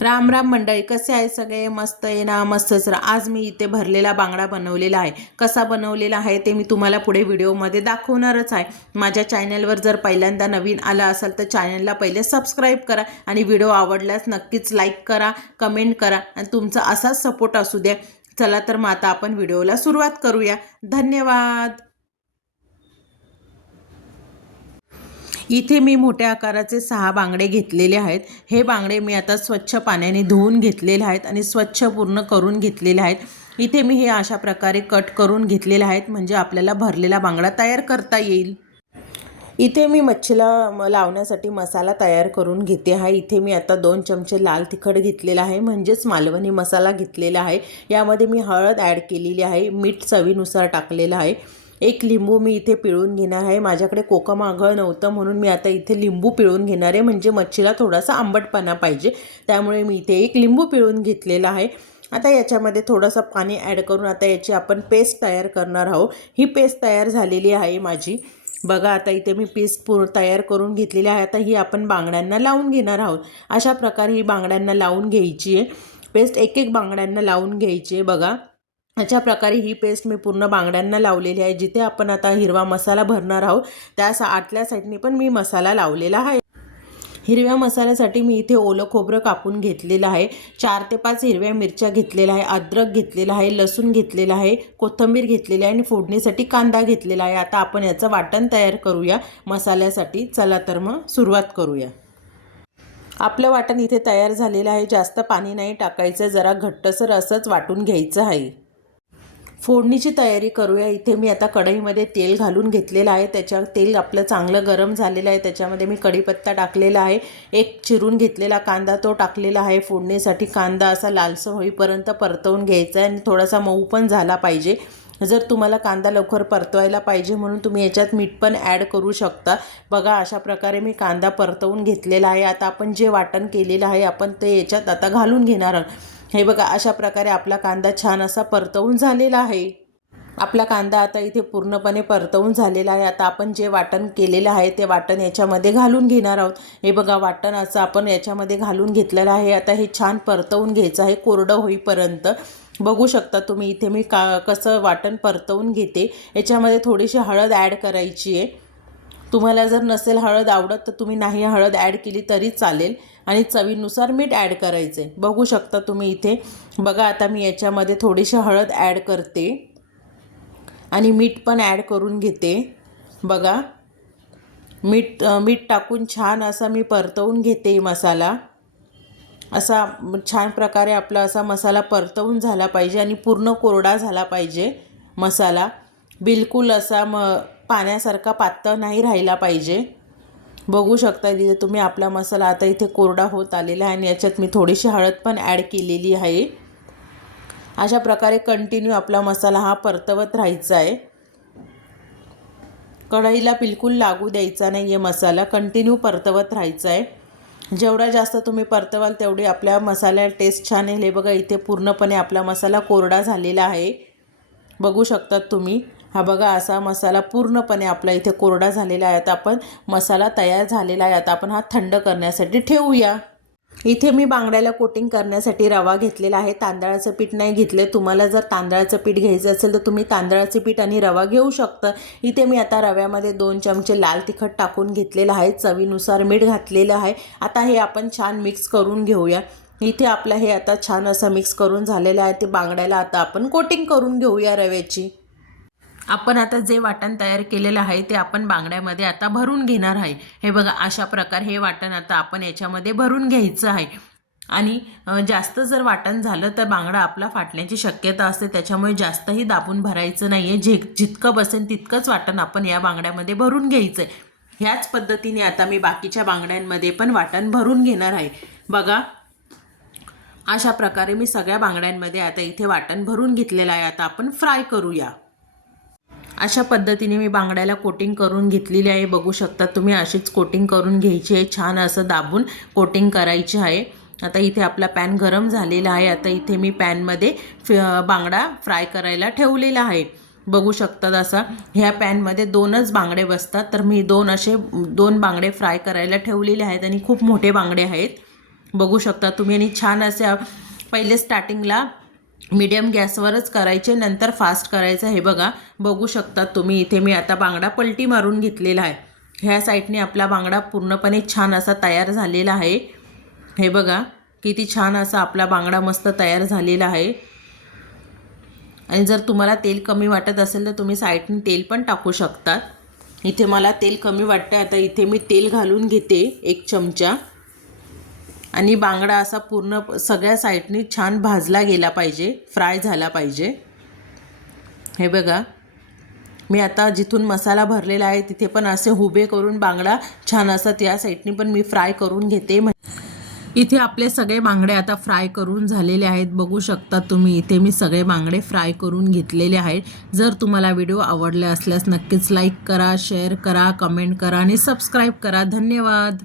राम राम मंडळी, कसे आहे सगळे? मस्त आहे ना? मस्तच. आज मी इथे भरलेला बांगडा बनवलेला आहे. कसा बनवलेला आहे ते मी तुम्हाला पुढे व्हिडिओमध्ये दाखवणारच आहे. माझ्या चॅनलवर जर पहिल्यांदा नवीन आला असाल तर चॅनलला पहिले सबस्क्राईब करा आणि व्हिडिओ आवडल्यास नक्कीच लाईक करा, कमेंट करा आणि तुमचा असाच सपोर्ट असू द्या. चला तर मग आता आपण व्हिडिओला सुरुवात करूया. धन्यवाद. इथे मी मोठ्या आकाराचे 6 बांगडे घेतलेले आहेत. हे बांगडे मी आता स्वच्छ पाण्याने धुवून घेतलेले आहेत आणि स्वच्छ पूर्ण करून घेतलेले आहेत. इथे मी हे अशा प्रकारे कट करून घेतलेले आहेत, म्हणजे आपल्याला भरलेला बांगडा तयार करता येईल. इथे मी मच्छीला लावण्यासाठी मसाला तयार करून घेते आहे. इथे मी आता 2 चमचे लाल तिखट घेतलेला आहे, म्हणजेच मालवणी मसाला घेतलेला आहे. यामध्ये मी हळद ॲड केलेली आहे, मीठ चवीनुसार टाकलेलं आहे. 1 लिंबू मी इथे पिळून घेणार आहे. माझ्याकडे कोकम आगळ नव्हतं म्हणून मी आता इथे लिंबू पिळून घेणार आहे, म्हणजे मच्छीला थोडासा आंबटपणा पाहिजे, त्यामुळे मी इथे 1 लिंबू पिळून घेतलेला आहे. आता याच्यामध्ये थोडंसं पाणी ॲड करून आता याची आपण पेस्ट तयार करणार आहोत. ही पेस्ट तयार झालेली आहे माझी. बघा, आता इथे मी पेस्ट तयार करून घेतलेली आहे. आता ही आपण बांगड्यांना लावून घेणार आहोत. अशा प्रकारे ही बांगड्यांना लावून घ्यायची आहे पेस्ट. एक बांगड्यांना लावून घ्यायची आहे. बघा, अशा प्रकारे ही पेस्ट मी पूर्ण बांगड्यांना लावलेली आहे. जिथे आपण आता हिरवा मसाला भरणार आहोत त्या आतल्या साईडने पण मी मसाला लावलेला आहे. हिरव्या मसाल्यासाठी मी इथे ओलं खोबरं कापून घेतलेलं आहे. 4 ते 5 हिरव्या मिरच्या घेतलेल्या आहे, अद्रक घेतलेला आहे, लसूण घेतलेला आहे, कोथिंबीर घेतलेली आहे आणि फोडणीसाठी कांदा घेतलेला आहे. आता आपण याचं वाटण तयार करूया मसाल्यासाठी. चला तर मग सुरुवात करूया. आपलं वाटण इथे तयार झालेलं आहे. जास्त पाणी नाही टाकायचं, जरा घट्टसर असंच वाटून घ्यायचं आहे. फोडणीची तयारी करूया. इथे मी आता कढईमध्ये तेल घालून घेतलेलं आहे. त्याच्यात तेल आपलं चांगलं गरम झालेलं आहे. त्याच्यामध्ये मी कढीपत्ता टाकलेला आहे, 1 चिरून घेतलेला कांदा तो टाकलेला आहे. फोडणीसाठी कांदा असा लालसर होईपर्यंत परतवून घ्यायचा आहे आणि थोडासा मऊ पण झाला पाहिजे. जर तुम्हाला कांदा लवकर परतवायला पाहिजे म्हणून तुम्ही याच्यात मीठ पण ॲड करू शकता. बघा, अशा प्रकारे मी कांदा परतवून घेतलेला आहे. आता आपण जे वाटण केलेलं आहे आपण ते याच्यात आता घालून घेणार आहोत. हे बघा, अशा प्रकारे आपला कांदा छान असा परतवून झालेला आहे. आपला कांदा आता इथे पूर्णपणे परतवून झालेला आहे. आता आपण जे वाटण केलेलं आहे ते वाटण याच्यामध्ये घालून घेणार आहोत. हे बघा, वाटण असं आपण याच्यामध्ये घालून घेतलेलं आहे. आता हे छान परतवून घ्यायचं आहे कोरडं होईपर्यंत. बघू शकता तुम्ही इथे मी कसं वाटण परतवून घेते. याच्यामध्ये थोडीशी हळद ॲड करायची आहे. तुम्हाला जर नसेल हळद आवडत तर तुम्ही नाही हळद ॲड केली तरी चालेल आणि चवीनुसार मीठ ॲड करायचं आहे. बघू शकता तुम्ही इथे. बघा, आता मी याच्यामध्ये थोडीशी हळद ॲड करते आणि मीठ पण ॲड करून घेते. बघा, मीठ टाकून छान असा मी परतवून घेते मसाला. असा छान प्रकारे आपला असा मसाला परतवून झाला पाहिजे आणि पूर्ण कोरडा झाला पाहिजे मसाला. बिलकुल असा पाण्यासारखा पातळ नाही राहिला पाहिजे. बघू शकता तिथे तुम्ही आपला मसाला आता इथे कोरडा होत आलेला आहे आणि याच्यात मी थोडीशी हळद पण ॲड केलेली आहे. अशा प्रकारे कंटिन्यू आपला मसाला हा परतवत राहायचा आहे. कढईला बिलकुल लागू द्यायचा नाही आहे मसाला, कंटिन्यू परतवत राहायचा आहे. जेवढा जास्त तुम्ही परतवाल तेवढी आपल्या मसाल्याला टेस्ट छान येईल. हे बघा, इथे पूर्णपणे आपला मसाला कोरडा झालेला आहे. बघू शकतात तुम्ही. हा बघा, असा मसाला पूर्णपणे आपला इथे कोरडा झालेला आहे. आता आपण मसाला तयार झालेला आहे. आता आपण हा थंड करण्यासाठी ठेवूया. इथे मी बांगड्याला कोटिंग करण्यासाठी रवा घेतलेला आहे. तांदळाचं पीठ नाही घेतले. तुम्हाला जर तांदळाचं पीठ घ्यायचं असेल तर तुम्ही तांदळाचे पीठ आणि रवा घेऊ शकता. इथे मी आता रव्यामध्ये 2 चमचे लाल तिखट टाकून घेतलेलं आहे, चवीनुसार मीठ घातलेलं आहे. आता हे आपण छान मिक्स करून घेऊया. इथे आपलं हे आता छान असं मिक्स करून झालेलं आहे. ते बांगड्याला आता आपण कोटिंग करून घेऊया रव्याची. आपण आता जे वाटण तयार केलेलं आहे ते आपण बांगड्यामध्ये आता भरून घेणार आहे. हे बघा, अशा प्रकारे हे वाटण आता आपण याच्यामध्ये भरून घ्यायचं आहे. आणि जास्त जर वाटण झालं तर बांगडा आपला फाटण्याची शक्यता असते, त्याच्यामुळे जास्तही दाबून भरायचं नाही आहे. जितकं बसेल तितकंच वाटण आपण या बांगड्यामध्ये भरून घ्यायचं आहे. ह्याच पद्धतीने आता मी बाकीच्या बांगड्यांमध्ये पण वाटण भरून घेणार आहे. बघा, अशा प्रकारे मी सगळ्या बांगड्यांमध्ये आता इथे वाटण भरून घेतलेलं आहे. आता आपण फ्राय करूया. अशा पद्धतीने मी बांगड्याला कोटिंग करून घेतलेली आहे. बघू शकता तुम्ही, अशीच कोटिंग करून घ्यायची आहे. छान असं दाबून कोटिंग करायची आहे. आता इथे आपला पॅन गरम झालेला आहे. आता इथे मी पॅनमध्ये बांगडा फ्राय करायला ठेवलेला आहे. बघू शकतात असा ह्या पॅनमध्ये 2च बांगडे बसतात, तर मी 2 बांगडे फ्राय करायला ठेवलेले आहेत आणि खूप मोठे बांगडे आहेत. बघू शकता तुम्ही. आणि छान असे पहिले स्टार्टिंगला मीडियम गॅसवरच करायचे, नंतर फास्ट करायचं. हे बघा, बघू शकता तुम्ही. इथे मी आता बांगडा पलटी मारून घेतलेला आहे. ह्या साईडने आपला बांगडा पूर्णपणे छान असा तयार झालेला आहे. हे बघा किती छान असा आपला बांगडा मस्त तयार झालेला आहे. आणि जर तुम्हाला तेल कमी वाटत असेल तर तुम्ही साईडने तेल पण टाकू शकतात. इथे मला तेल कमी वाटतं, आता इथे मी तेल घालून घेते 1 चमचा. आणि बांगडा असा पूर्ण सगळ्या साईडनी छान भाजला गेला पाहिजे, फ्राय झाला पाहिजे. हे बघा, मी आता जिथून मसाला भरलेला आहे तिथे पण असे उभे करून बांगडा छान असा त्या साईडनी पण मी फ्राय करून घेते. इथे आपले सगळे बांगडे आता फ्राय करून झालेले आहेत. बघू शकता तुम्ही, इथे मी सगळे बांगडे फ्राय करून घेतलेले आहेत. जर तुम्हाला व्हिडिओ आवडले असल्यास नक्कीच लाईक करा, शेअर करा, कमेंट करा आणि सबस्क्राईब करा. धन्यवाद.